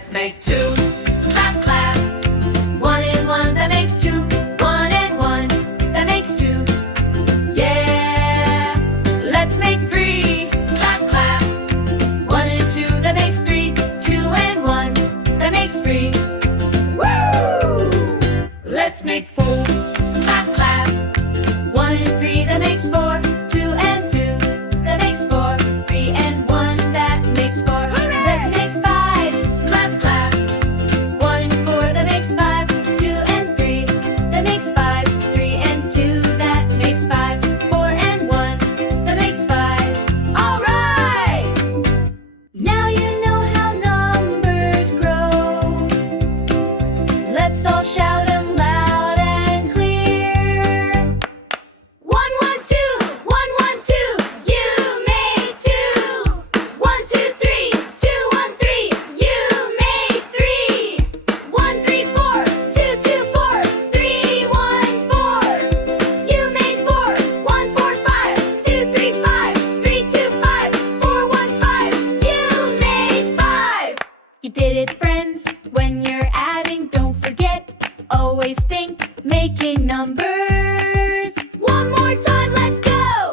Let's make two. Clap, clap. One and one, that makes two. One and one, that makes two. Yeah. Let's make three. Clap, clap. One and two, that makes three. Two and one, that makes three. Woo! Let's make four. Clap, clap. One and three, that makes four. Two and two, that makes four. Three and one, that makes four. Hooray! Let's make five. Clap, clap. One and four, that makes five. Two and three, that makes five. Three and two, that makes five. Four and one, that makes five. All right! Now you know how numbers grow. Let's all shout them loud and clear. One, one, two. One, one, two. You made two. One, two, three. Two, one, three. You made three. One, three, four. Two, two, four. Three, one, four. You made four. One, four, five. Two, three, five. Three, two, five. Four, one, five. You made five. You did it, friends. When you're adding, don't forget. Always think making numbers. One more time, let's go.